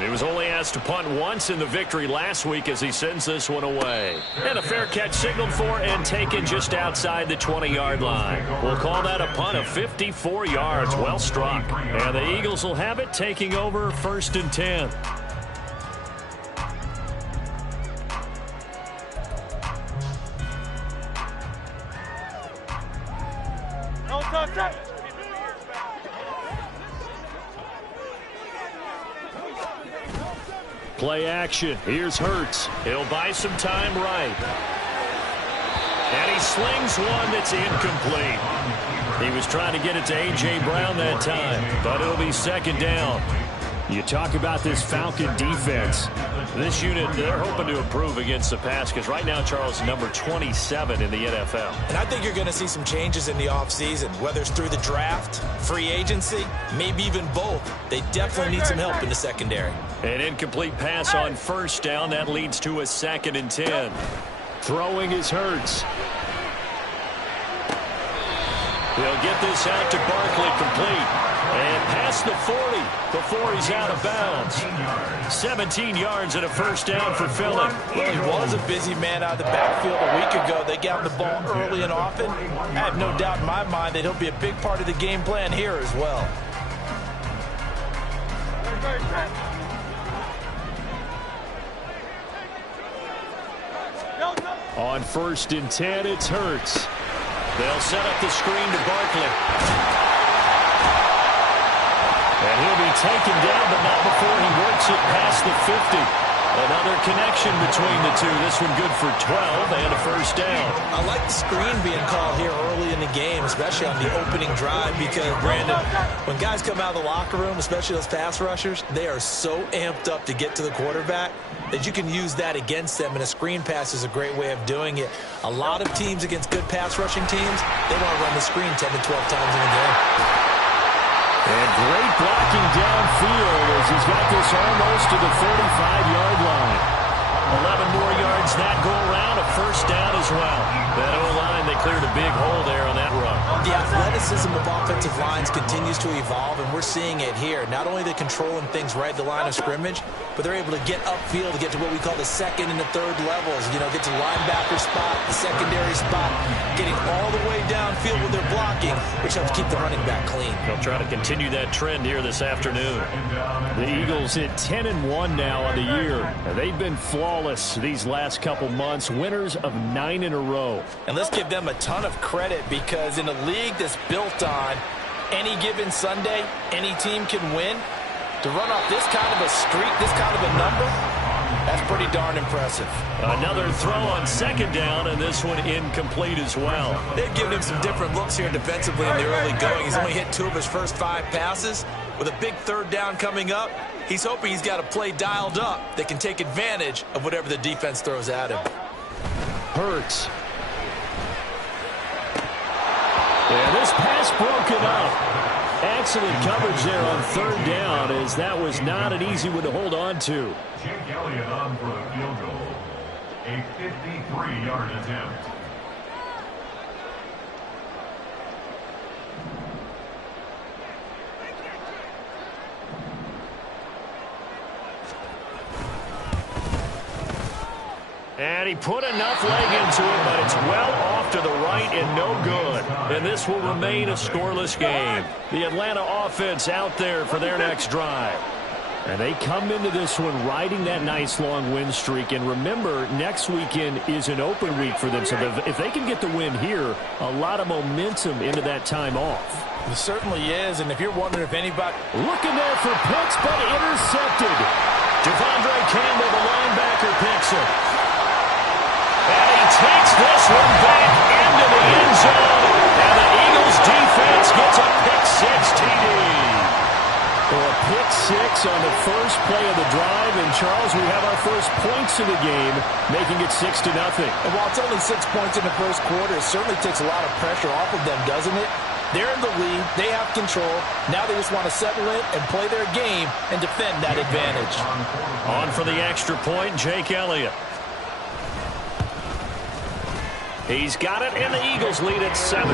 He was only asked to punt once in the victory last week as he sends this one away. And a fair catch signaled for and taken just outside the 20-yard line. We'll call that a punt of 54 yards. Well struck. And the Eagles will have it, taking over 1st and 10. Play action. Here's Hurts. He'll buy some time right. And he slings one that's incomplete. He was trying to get it to A.J. Brown that time, but it'll be 2nd down. You talk about this Falcon defense. This unit, they're hoping to improve against the pass because right now, Charles, number 27 in the NFL. And I think you're going to see some changes in the offseason, whether it's through the draft, free agency, maybe even both. They definitely need some help in the secondary. An incomplete pass on 1st down. That leads to a 2nd and 10. Throwing is Hurts. He'll get this out to Barkley complete. And past the 40 before he's out of bounds. 17 yards and a 1st down for Philly. Well, he was a busy man out of the backfield a week ago. They got him the ball early and often. I have no doubt in my mind that he'll be a big part of the game plan here as well. On 1st and 10, it's Hurts. They'll set up the screen to Barkley. And he'll be taken down, but not before he works it past the 50. Another connection between the two. This one good for 12 and a 1st down. I like the screen being called here early in the game, especially on the opening drive, because, Brandon, when guys come out of the locker room, especially those pass rushers, they are so amped up to get to the quarterback that you can use that against them, and a screen pass is a great way of doing it. A lot of teams against good pass rushing teams, they want to run the screen 10 to 12 times in a game. And great blocking downfield as he's got this almost to the 35-yard line. 11 more yards that go around, a 1st down as well. That O-line, they cleared a big hole there on that run. The athleticism of offensive lines continues to evolve, and we're seeing it here. Not only are they controlling things right at the line of scrimmage, but they're able to get upfield to get to what we call the 2nd and the 3rd levels. You know, get to the linebacker spot, the secondary spot, getting all the way downfield with their blocking, which helps keep the running back clean. They'll try to continue that trend here this afternoon. The Eagles hit 10-1 now on the year. They've been flawless these last couple months, winners of 9 in a row. And let's give them a ton of credit, because in a league that's built on any given Sunday, any team can win. To run off this kind of a streak, this kind of a number, that's pretty darn impressive. Another throw on 2nd down, and this one incomplete as well. They've given him some different looks here defensively in the early going. He's only hit 2 of his first 5 passes. With a big 3rd down coming up, he's hoping he's got a play dialed up that can take advantage of whatever the defense throws at him. Hurts. And this pass broken up. Excellent coverage there on 3rd down, as that was not an easy one to hold on to. Jake Elliott on for a field goal. A 53-yard attempt. And he put enough leg into it, but it's well off to the right and no good. And this will remain a scoreless game. The Atlanta offense out there for their next drive. And they come into this one riding that nice long win streak. And remember, next weekend is an open week for them. So if they can get the win here, a lot of momentum into that time off. It certainly is. And if you're wondering if anybody... Looking there for Pitts, but intercepted. Devondre Campbell, the linebacker, picks it. And he takes this one back into the end zone. And the Eagles defense gets a pick-6 TD. Well, a pick-6 on the first play of the drive. And, Charles, we have our first points of the game, making it 6-0. And while it's only 6 points in the first quarter, it certainly takes a lot of pressure off of them, doesn't it? They're in the lead. They have control. Now they just want to settle in and play their game and defend that advantage. On for the extra point, Jake Elliott. He's got it, and the Eagles lead at 7-2.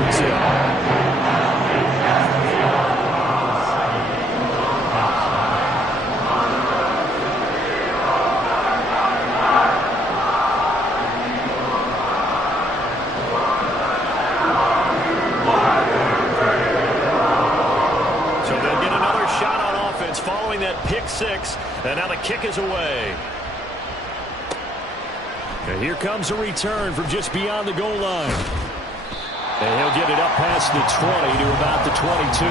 following that pick six. And now the kick is away. And here comes a return from just beyond the goal line. And he'll get it up past the 20 to about the 22.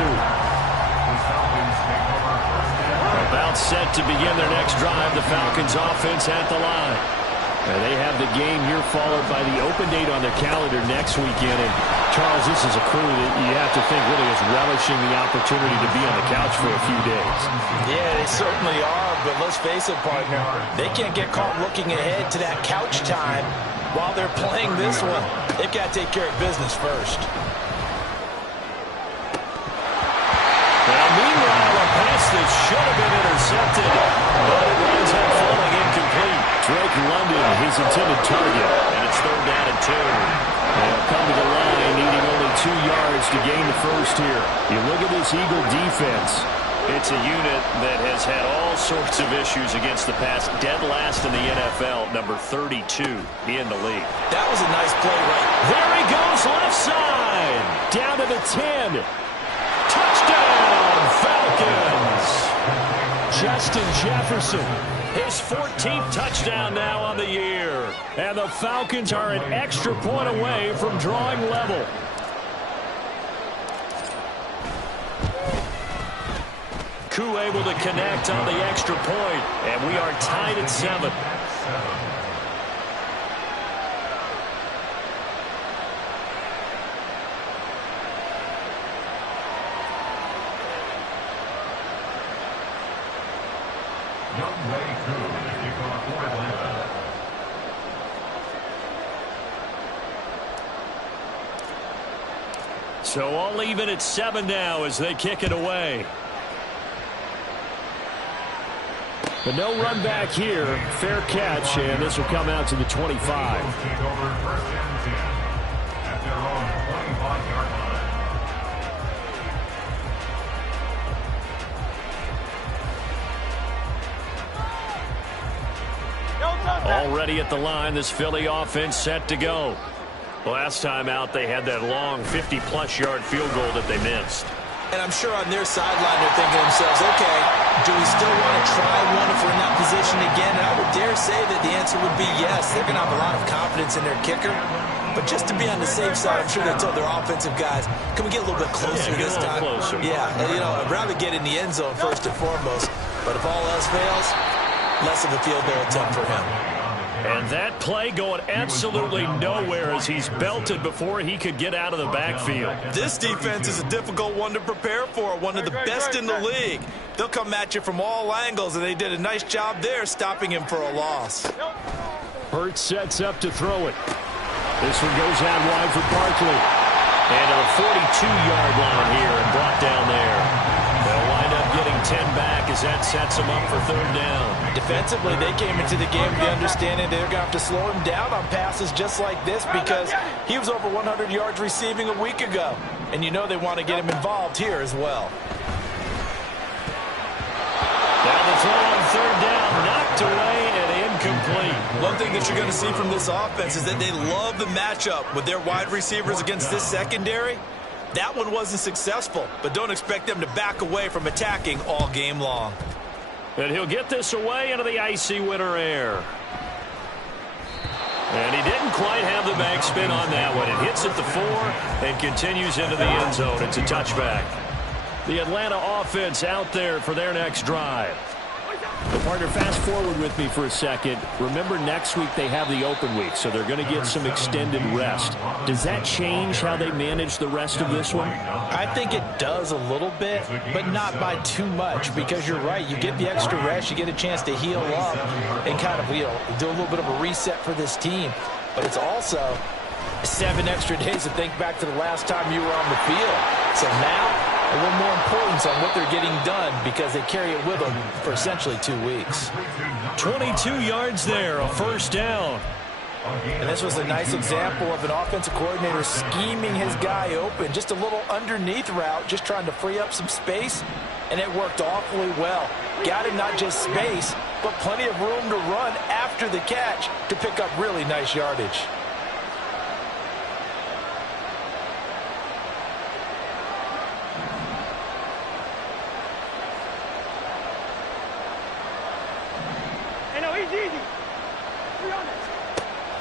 About set to begin their next drive. The Falcons offense at the line. And they have the game here followed by the open date on their calendar next weekend. And Charles, this is a crew that you have to think really is relishing the opportunity to be on the couch for a few days. Yeah, they certainly are. But let's face it, partner, they can't get caught looking ahead to that couch time while they're playing this one. They've got to take care of business first. Now, meanwhile, a pass that should have been intercepted, but it winds up falling incomplete. Drake London, his intended target, and it's 3rd down and 2. They'll come to the line, needing only 2 yards to gain the first here. You look at this Eagle defense. It's a unit that has had all sorts of issues against the pass. Dead last in the NFL, number 32 in the league. That was a nice play right. There he goes, left side. Down to the 10. Touchdown, Falcons. Justin Jefferson, his 14th touchdown now on the year. And the Falcons are an extra point away from drawing level. Gotw able to connect on the extra point, and we are tied at 7. So all even at 7 now as they kick it away. But no run back here. Fair catch, and this will come out to the 25. Already at the line, this Philly offense set to go. Last time out, they had that long 50-plus yard field goal that they missed. And I'm sure on their sideline they're thinking to themselves, okay, do we still want to try one if we're in that position again? And I would dare say that the answer would be yes. They're going to have a lot of confidence in their kicker. But just to be on the safe side, I'm sure they told their offensive guys, can we get a little bit closer this time? Closer. Yeah, you know, I'd rather get in the end zone first and foremost. But if all else fails, less of a field goal attempt for him. And that play going absolutely nowhere as he's belted before he could get out of the backfield. This defense is a difficult one to prepare for, one of the best in the league. They'll come at you from all angles, and they did a nice job there stopping him for a loss. Hurts sets up to throw it. This one goes out wide for Barkley. And to the 42-yard line here and brought down there. They'll wind up getting 10 back as that sets them up for 3rd down. Defensively, they came into the game with the understanding they're going to have to slow him down on passes just like this because he was over 100 yards receiving a week ago. And you know they want to get him involved here as well. Now the throw on 3rd down, knocked away and incomplete. One thing that you're going to see from this offense is that they love the matchup with their wide receivers against this secondary. That one wasn't successful, but don't expect them to back away from attacking all game long. And he'll get this away into the icy winter air. And he didn't quite have the back spin on that one. It hits at the 4 and continues into the end zone. It's a touchback. The Atlanta offense out there for their next drive. Well, partner, fast forward with me for a second. Remember, next week they have the open week, so they're going to get some extended rest. Does that change how they manage the rest of this one? I think it does a little bit, but not by too much, because you're right. You get the extra rest, you get a chance to heal up and kind of, do a little bit of a reset for this team. But it's also 7 extra days to think back to the last time you were on the field. So now, a little more importance on what they're getting done because they carry it with them for essentially 2 weeks. 22 yards there, a 1st down. And this was a nice example of an offensive coordinator scheming his guy open. Just a little underneath route, just trying to free up some space, and it worked awfully well. Got him not just space, but plenty of room to run after the catch to pick up really nice yardage.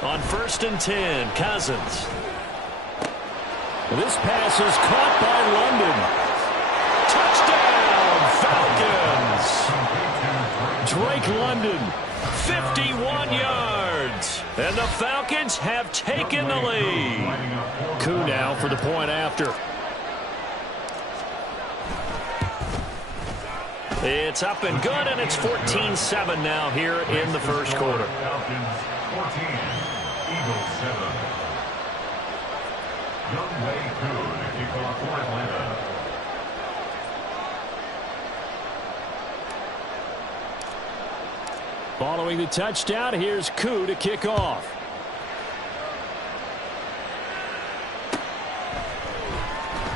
On 1st and 10, Cousins. This pass is caught by London. Touchdown, Falcons. Drake London, 51 yards. And the Falcons have taken the lead. Coup now for the point after. It's up and good, and it's 14-7 now here in the first quarter. Falcons 14, Eagles 7. Youngway Gotw to kick off for Atlanta. Following the touchdown, here's Gotw to kick off.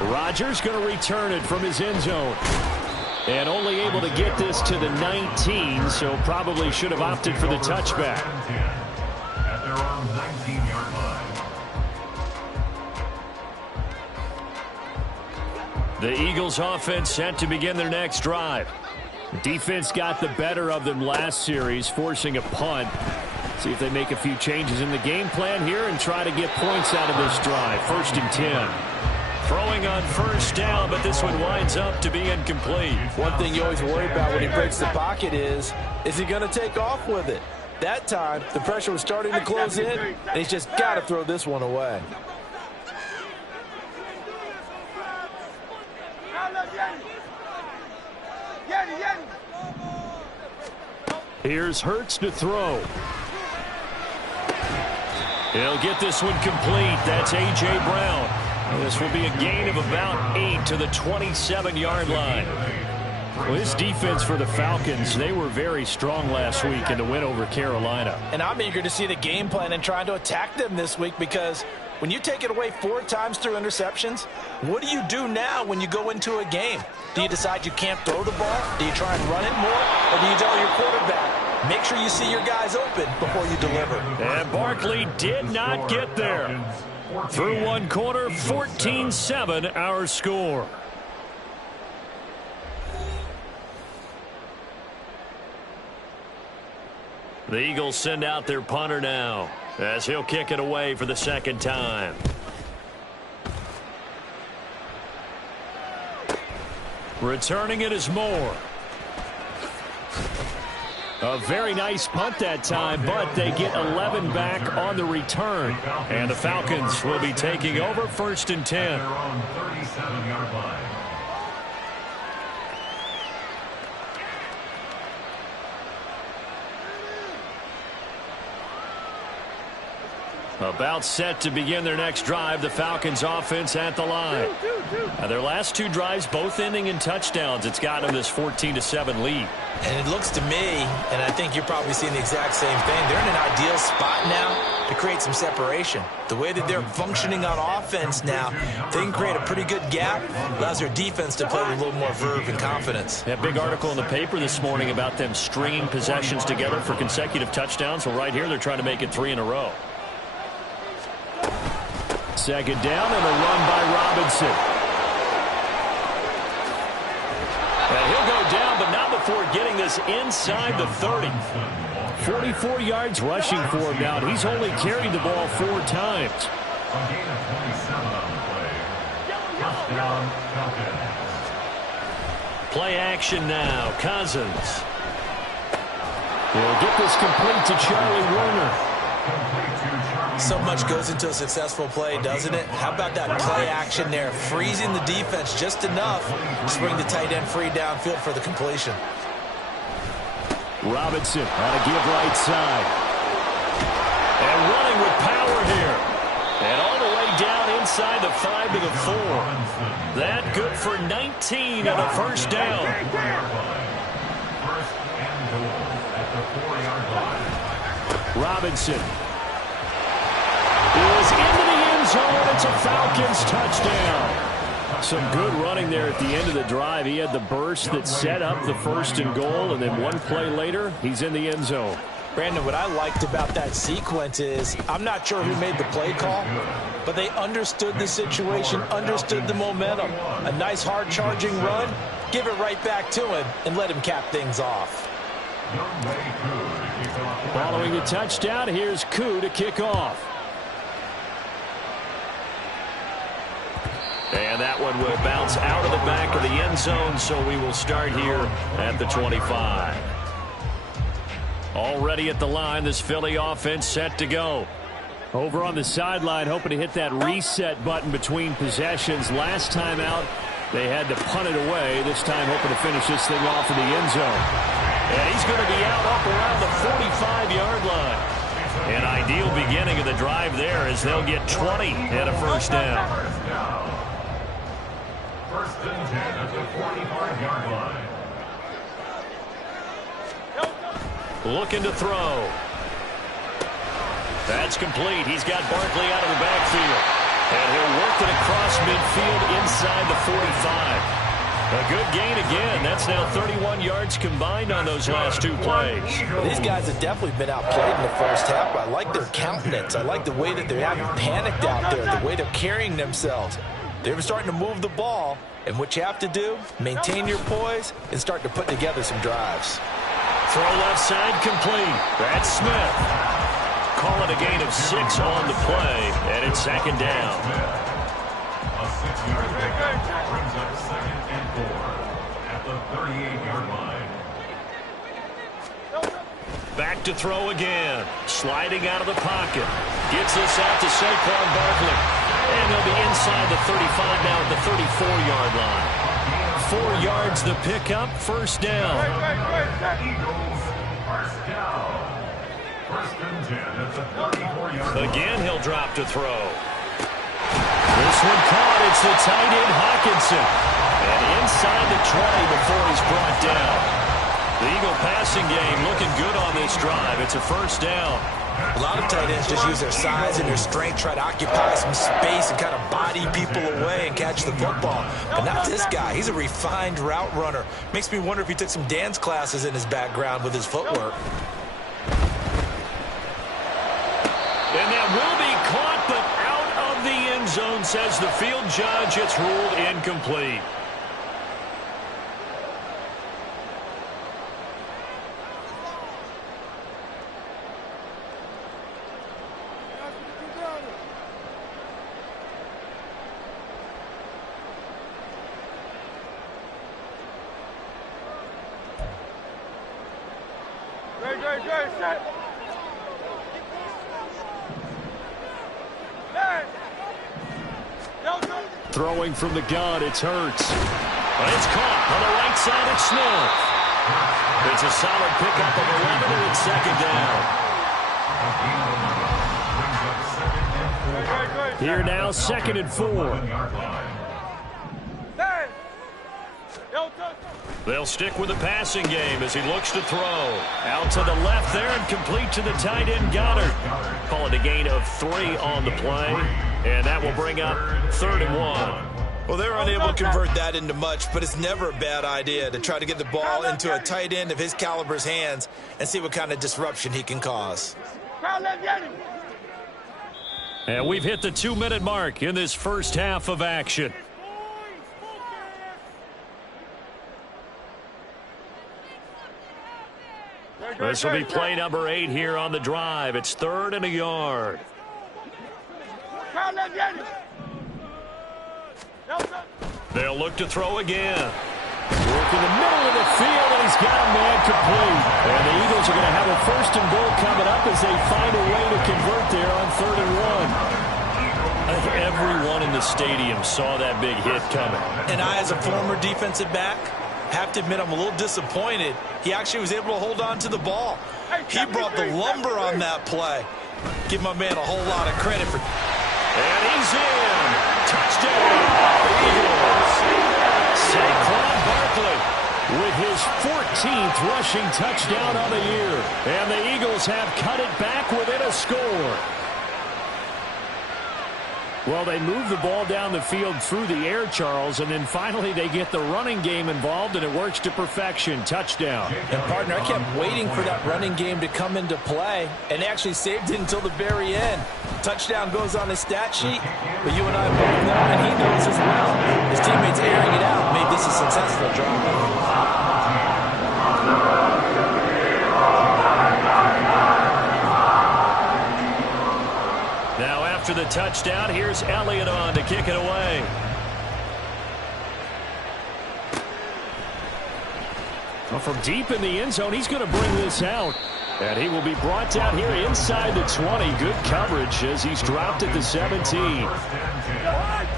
Rodgers going to return it from his end zone. And only able to get this to the 19, so probably should have opted for the touchback. At their own 19-yard line. The Eagles offense set to begin their next drive. The defense got the better of them last series, forcing a punt. See if they make a few changes in the game plan here and try to get points out of this drive. 1st and 10. Throwing on 1st down, but this one winds up to be incomplete. One thing you always worry about when he breaks the pocket is he going to take off with it? That time, the pressure was starting to close in, and he's just got to throw this one away. Here's Hurts to throw. He'll get this one complete. That's A.J. Brown. This will be a gain of about 8 to the 27-yard line. Well, this defense for the Falcons, they were very strong last week in the win over Carolina. And I'm eager to see the game plan and trying to attack them this week, because when you take it away 4 times through interceptions, what do you do now when you go into a game? Do you decide you can't throw the ball? Do you try and run it more? Or do you tell your quarterback, make sure you see your guys open before you deliver? And Barkley did not get there. Through one quarter, 14-7 our score. The Eagles send out their punter now, as he'll kick it away for the 2nd time. Returning it is Moore. A very nice punt that time, but they get 11 back on the return. And the Falcons will be taking over 1st and 10. Their own 37-yard line. About set to begin their next drive, the Falcons offense at the line. Their last 2 drives both ending in touchdowns. It's got them this 14-7 lead. And it looks to me, and I think you're probably seeing the exact same thing, they're in an ideal spot now to create some separation. The way that they're functioning on offense now, they can create a pretty good gap, allows their defense to play with a little more verve and confidence. A big article in the paper this morning about them stringing possessions together for consecutive touchdowns. Well, right here they're trying to make it 3 in a row. 2nd down and a run by Robinson. And he'll go down, but not before getting this inside the 30. 44 yards rushing for him now. He's only carried the ball 4 times. A gain of 27 on the play. Touchdown, Falcons. Play action now. Cousins. He'll get this complete to Charlie Warner. So much goes into a successful play, doesn't it? How about that play action there, freezing the defense just enough to bring the tight end free downfield for the completion. Robinson on a give right side. And running with power here. And all the way down inside the 5 to the 4. That good for 19 and a 1st down. 1st and goal at the 4-yard line. Robinson is into the end zone. It's a Falcons touchdown. Some good running there at the end of the drive. He had the burst that set up the 1st and goal, and then one play later, he's in the end zone. Brandon, what I liked about that sequence is I'm not sure who made the play call, but they understood the situation, understood the momentum. A nice hard charging run, give it right back to him, and let him cap things off. Following the touchdown, here's Gotw to kick off. And that one will bounce out of the back of the end zone, so we will start here at the 25. Already at the line, this Philly offense set to go. Over on the sideline, hoping to hit that reset button between possessions. Last time out, they had to punt it away. This time, hoping to finish this thing off in the end zone. And he's going to be out up around the 45-yard line. An ideal beginning of the drive there as they'll get 20 and a first down. First and 10 at the 45-yard line. Looking to throw. That's complete. He's got Barkley out of the backfield. And he'll work it across midfield inside the 45. A good gain again. That's now 31 yards combined on those last two plays. Well, these guys have definitely been outplayed in the first half, but I like their countenance. I like the way that they haven't panicked out there, the way they're carrying themselves. They're starting to move the ball, and what you have to do, maintain your poise and start to put together some drives. Throw left side complete. That's Smith. Call it a gain of 6 on the play, and it's second down. A 6-yard pickup brings up second and 4 at the 38-yard line. Back to throw again. Sliding out of the pocket. Gets this out to Saquon Barkley. And they'll be inside the 35 now at the 34-yard line. 4 yards the pickup, first down. Eagles, first down. First and 10 at the 34-yard line. Again, he'll drop to throw. This one caught. It's the tight end, Hawkinson. And inside the 20 before he's brought down. The Eagle passing game looking good on this drive. It's a first down. A lot of tight ends just use their size and their strength, try to occupy some space and kind of body people away and catch the football. But not this guy. He's a refined route runner. Makes me wonder if he took some dance classes in his background with his footwork. And that will be caught, but out of the end zone, says the field judge. It's ruled incomplete. Throwing from the gun, it's Hurts. But it's caught on the right side of Smith. It's a solid pickup of 11, and it's second down. Here now, second and 4. They'll stick with the passing game as he looks to throw. Out to the left there and complete to the tight end, Gotw. Call it a gain of 3 on the play, and that will bring up 3rd and 1. Well, they're unable to convert that into much, but it's never a bad idea to try to get the ball into a tight end of his caliber's hands and see what kind of disruption he can cause. And we've hit the 2-minute mark in this first half of action. This will be play number 8 here on the drive. It's 3rd and a yard. They'll look to throw again. Work in the middle of the field, and he's got a man complete. And the Eagles are going to have a 1st and goal coming up as they find a way to convert there on 3rd and 1. I think everyone in the stadium saw that big hit coming. And I, as a former defensive back, have to admit I'm a little disappointed. He actually was able to hold on to the ball. He brought the lumber on that play. Give my man a whole lot of credit for. And he's in. Touchdown, Eagles. Saquon Barkley with his 14th rushing touchdown on the year. And the Eagles have cut it back within a score. Well, they move the ball down the field through the air, Charles, and then finally they get the running game involved, and it works to perfection. Touchdown. And, partner, I kept waiting for that running game to come into play, and actually saved it until the very end. Touchdown goes on his stat sheet, but you and I both know, and he knows as well, his teammates airing it out made this a successful drive. the touchdown. Here's Elliott on to kick it away. Well, from deep in the end zone, he's going to bring this out. And he will be brought down here inside the 20. Good coverage as he's dropped at the 17.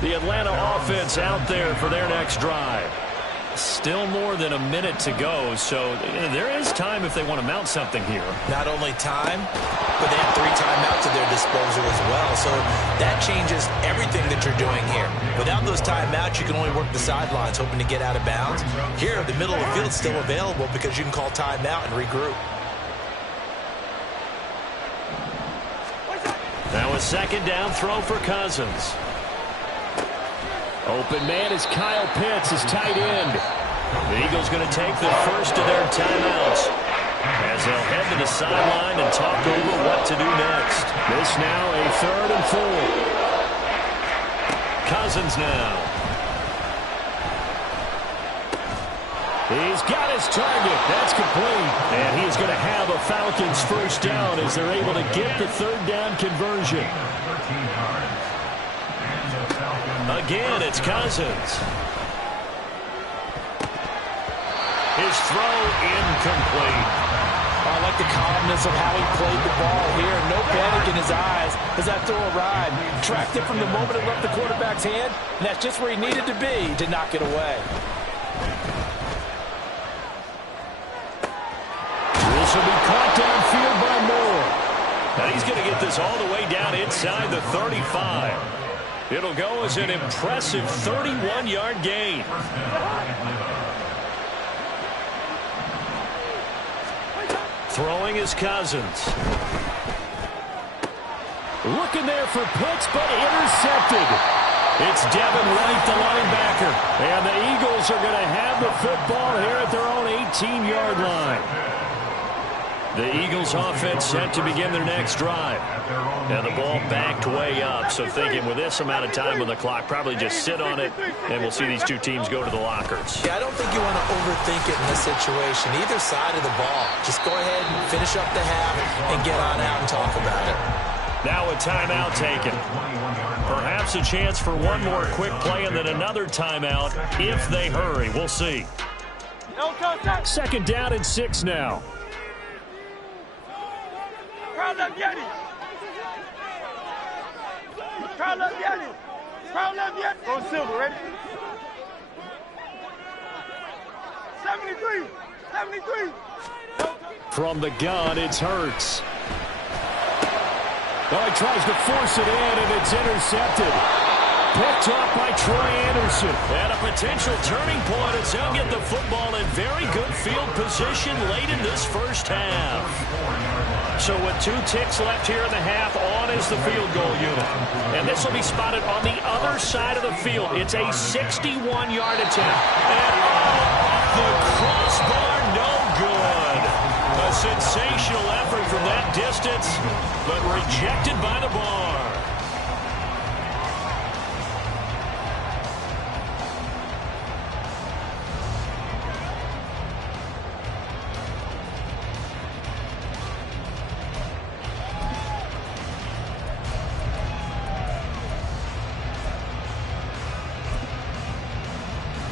The Atlanta offense out there for their next drive. Still more than a minute to go, so there is time if they want to mount something here. Not only time, but they have 3 timeouts at their disposal as well, so that changes everything that you're doing here. Without those timeouts, you can only work the sidelines, hoping to get out of bounds. Here, the middle of the field is still available because you can call timeout and regroup. Now a second down throw for Cousins. Open man is Kyle Pitts, his tight end. The Eagles going to take the first of their timeouts as they'll head to the sideline and talk over what to do next. This now a 3rd and 4. Cousins now. He's got his target. That's complete. And he is going to have a Falcons first down as they're able to get the 3rd down conversion. Again, it's Cousins. His throw incomplete. I like the calmness of how he played the ball here. No panic in his eyes as that throw arrived. Tracked it from the moment it left the quarterback's hand, and that's just where he needed to be to knock it away. This will be caught downfield by Moore. And he's going to get this all the way down inside the 35. It'll go as an impressive 31-yard gain. Throwing is Cousins. Looking there for Pitts, but intercepted. It's Devin Wright, the linebacker. And the Eagles are going to have the football here at their own 18-yard line. The Eagles offense set to begin their next drive. And the ball backed way up. So thinking with this amount of time on the clock, probably just sit on it, and we'll see these two teams go to the lockers. Yeah, I don't think you want to overthink it in this situation. Either side of the ball. Just go ahead and finish up the half and get on out and talk about it. Now a timeout taken. Perhaps a chance for one more quick play and then another timeout if they hurry. We'll see. Second down and 6 now. Crowd left Yeti. Crowd left Yeti. Crowd left Yeti. Go Silver, ready? 73. 73. From the gun, it's Hurts. Oh, he tries to force it in, and it's intercepted. Picked off by Troy Anderson. And a potential turning point as they'll get the football in very good field position late in this first half. So with 2 ticks left here in the half, on is the field goal unit. And this will be spotted on the other side of the field. It's a 61-yard attempt. And off the crossbar, no good. A sensational effort from that distance, but rejected by the bar.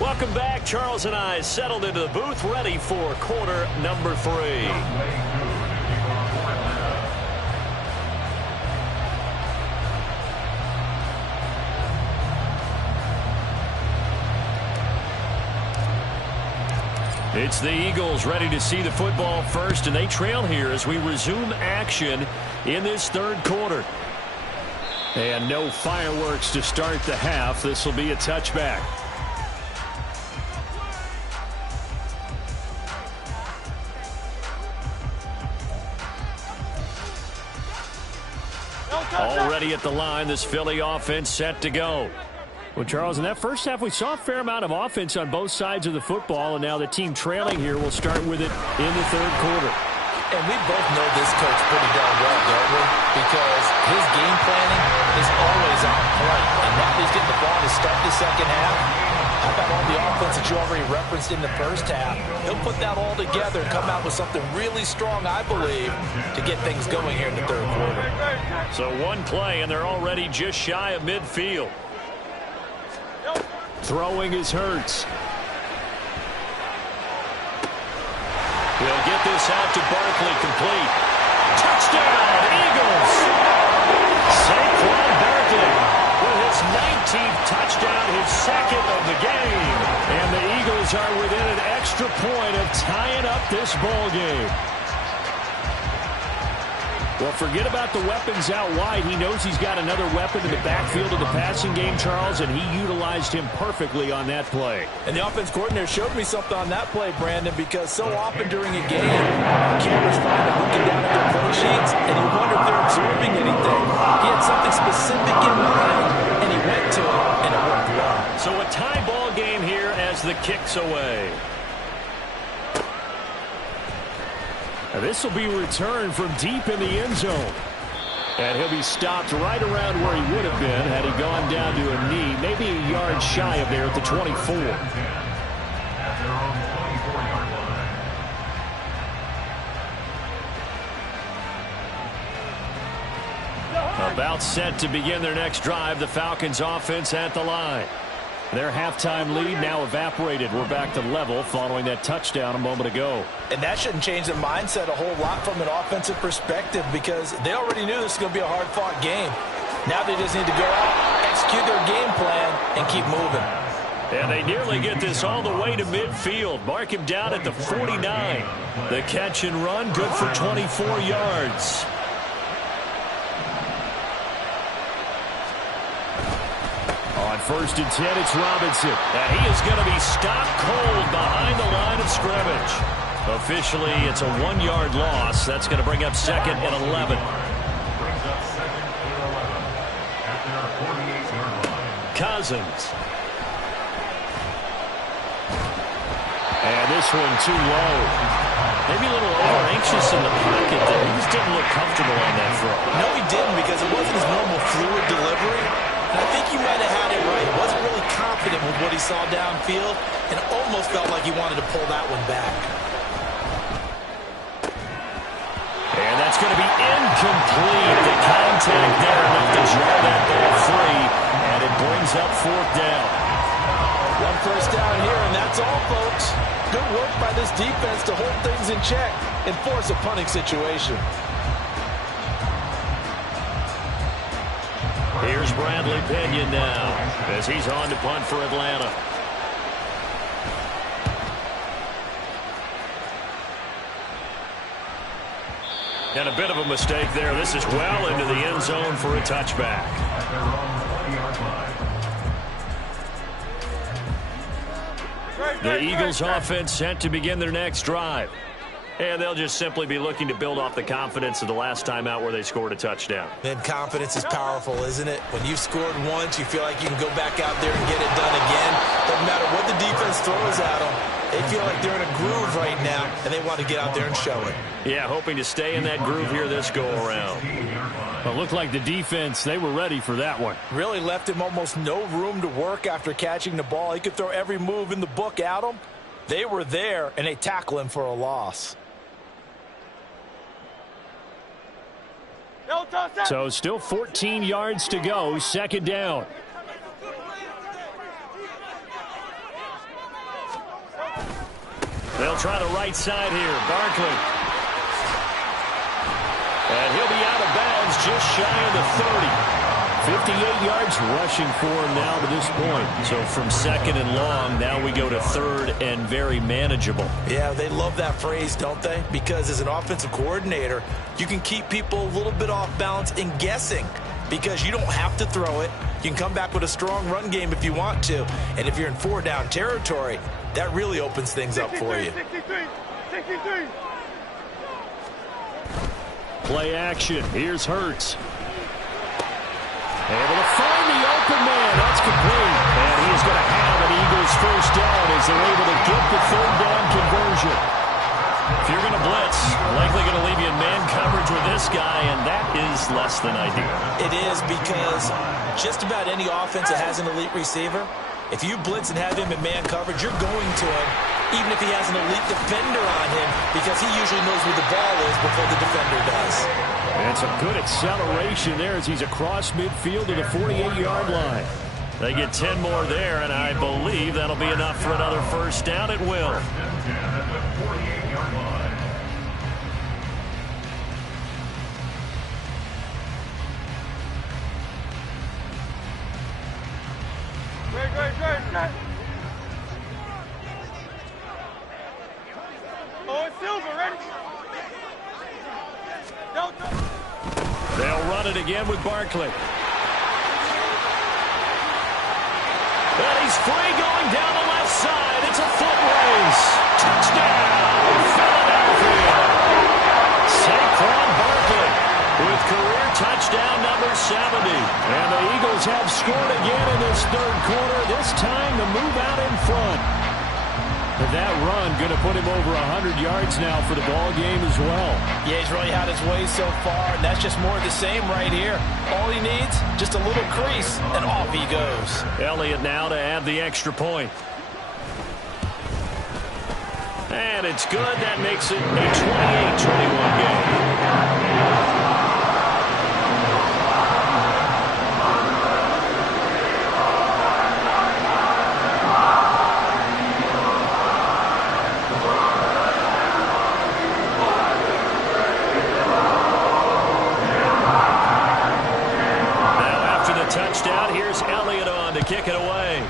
Welcome back. Charles and I settled into the booth, ready for quarter number 3. It's the Eagles ready to see the football first, and they trail here as we resume action in this 3rd quarter. And no fireworks to start the half. This will be a touchback. Already at the line, this Philly offense set to go. Well, Charles, in that first half, we saw a fair amount of offense on both sides of the football, and now the team trailing here will start with it in the 3rd quarter. And we both know this coach pretty darn well, don't we? Because his game planning is always on point. And now he's getting the ball to start the second half. How about all the offense that you already referenced in the first half? He'll put that all together and come out with something really strong, I believe, to get things going here in the third quarter. So one play, and they're already just shy of midfield. Throwing is Hurts. He'll get this out to Barkley, complete. Touchdown, Eagles! Saquon Barkley with his 19th touchdown, his second of the game. And the Eagles are within an extra point of tying up this ball game. Well, forget about the weapons out wide. He knows he's got another weapon in the backfield of the passing game, Charles, and he utilized him perfectly on that play. And the offense coordinator showed me something on that play, Brandon, because so often during a game, cameras find him looking down at their play sheets, and you wonder if they're observing anything. He had something specific in mind, and he went to it, and it worked well. So a tie ball game here as the kick's away. This will be returned from deep in the end zone. And he'll be stopped right around where he would have been had he gone down to a knee, maybe a yard shy of there at the 24. At their own 24-yard line. About set to begin their next drive, the Falcons offense at the line. Their halftime lead now evaporated. We're back to level following that touchdown a moment ago. And that shouldn't change their mindset a whole lot from an offensive perspective because they already knew this was going to be a hard-fought game. Now they just need to go out, execute their game plan, and keep moving. And they nearly get this all the way to midfield. Mark him down at the 49. The catch and run, good for 24 yards. On 1st and 10, it's Robinson. And he is going to be stopped cold behind the line of scrimmage. Officially, it's a 1-yard loss. That's going to bring up 2nd and 11. Brings up 2nd and 11 at their 48-yard line. Cousins. And this one too low. Maybe a little over-anxious in the pocket there. He just didn't look comfortable on that throw. No, he didn't because it wasn't his normal fluid delivery. And I think he might have had it right. He wasn't really confident with what he saw downfield and almost felt like he wanted to pull that one back. And that's going to be incomplete. The contact there enough to draw that ball free. And it brings up 4th down. 1 first down here, and that's all, folks. Good work by this defense to hold things in check and force a punting situation. Here's Bradley Pinion now as he's on to punt for Atlanta. And a bit of a mistake there. This is well into the end zone for a touchback. At their own 20-yard line. The Eagles offense set to begin their next drive. And they'll just simply be looking to build off the confidence of the last time out where they scored a touchdown. And confidence is powerful, isn't it? When you've scored once, you feel like you can go back out there and get it done again. Doesn't matter what the defense throws at them. They feel like they're in a groove right now, and they want to get out there and show it. Yeah, hoping to stay in that groove here this go-around. Well, it looked like the defense, they were ready for that one. Really left him almost no room to work after catching the ball. He could throw every move in the book at him. They were there, and they tackle him for a loss. So still 14 yards to go, 2nd down. They'll try the right side here. Barkley. And he'll be out of bounds just shy of the 30. 58 yards rushing for him now to this point. So from 2nd and long, now we go to 3rd and very manageable. Yeah, they love that phrase, don't they? Because as an offensive coordinator, you can keep people a little bit off balance and guessing because you don't have to throw it. You can come back with a strong run game if you want to. And if you're in 4-down territory, that really opens things up for you. 63. Play action. Here's Hurts. Able to find the open man. That's complete. And he's going to have an Eagles 1st down as they're able to get the 3rd down conversion. If you're going to blitz, likely going to leave you in man coverage with this guy, and that is less than ideal. It is because just about any offense that has an elite receiver, If you blitz and have him in man coverage, you're going to him, even if he has an elite defender on him, because he usually knows where the ball is before the defender does. And some good acceleration there as he's across midfield to the 48-yard line. They get 10 more there, and I believe that'll be enough for another first down. It will. Great. Oh, it's Silver, ready? They'll run it again with Barkley. And he's free going down the left side. It's a foot race. Touchdown, Philadelphia. Saquon Barkley with career touchdown number 70. And the Eagles have scored again in this third quarter, this time to move out in front. But that run going to put him over 100 yards now for the ball game as well. Yeah, he's really had his way so far, and that's just more of the same right here. All he needs, just a little crease, and off he goes. Elliott now to add the extra point. And it's good. That makes it a 28-21 game. Touchdown. Here's Elliott on to kick it away.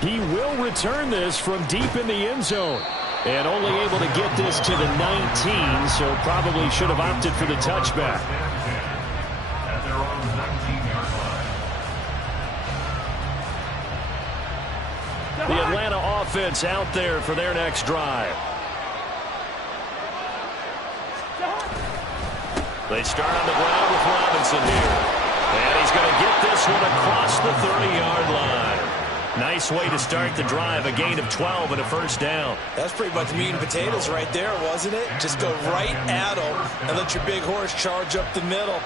He will return this from deep in the end zone. And only able to get this to the 19, so probably should have opted for the touchback. At their own 19-yard line. The Atlanta offense out there for their next drive. They start on the ground with Robinson here. And he's going to get this one across the 30-yard line. Nice way to start the drive, a gain of 12 and a first down. That's pretty much meat and potatoes right there, wasn't it? Just go right at him and let your big horse charge up the middle.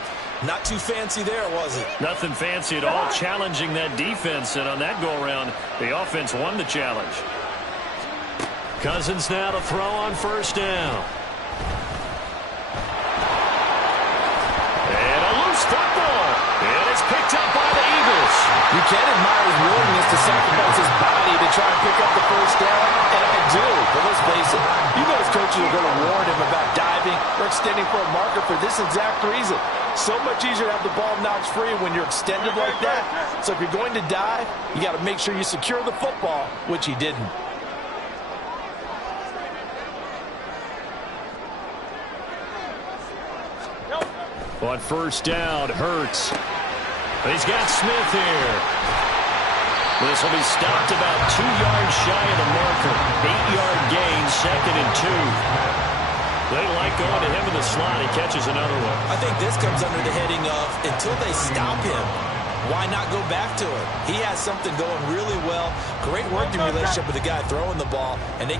Not too fancy there, was it? Nothing fancy at all, challenging that defense. And on that go-around, the offense won the challenge. Cousins now to throw on first down. Football. And it's picked up by the Eagles. You can admire his willingness to sacrifice his body to try and pick up the first down, and I do. But let's face it, you know his coaches are going to warn him about diving or extending for a marker for this exact reason. So much easier to have the ball knocked free when you're extended like that. So if you're going to dive, you got to make sure you secure the football, which he didn't. On first down, Hurts. He's got Smith here. This will be stopped about 2 yards shy of the marker. 8-yard gain, 2nd and 2. They like going to him in the slot. He catches another one. I think this comes under the heading of until they stop him, why not go back to it? He has something going really well. Great working relationship with the guy throwing the ball, and they